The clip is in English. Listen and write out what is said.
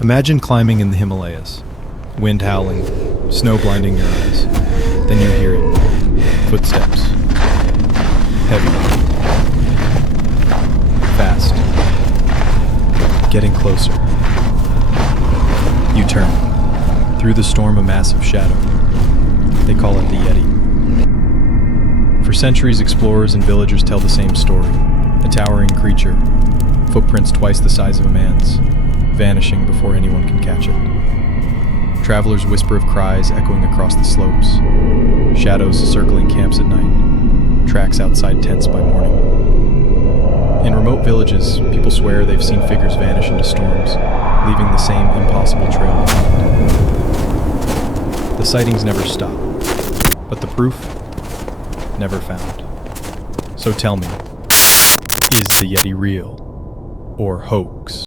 Imagine climbing in the Himalayas, wind howling, snow blinding your eyes. Then you hear it. Footsteps. Heavy. Fast. Getting closer. You turn. Through the storm, a massive shadow. They call it the Yeti. For centuries, explorers and villagers tell the same story. A towering creature, footprints twice the size of a man's, vanishing before anyone can catch it. Travelers whisper of cries echoing across the slopes, shadows circling camps at night, tracks outside tents by morning. In remote villages, people swear they've seen figures vanish into storms, leaving the same impossible trail behind. The sightings never stop, but the proof never found. So tell me, is the Yeti real or hoax?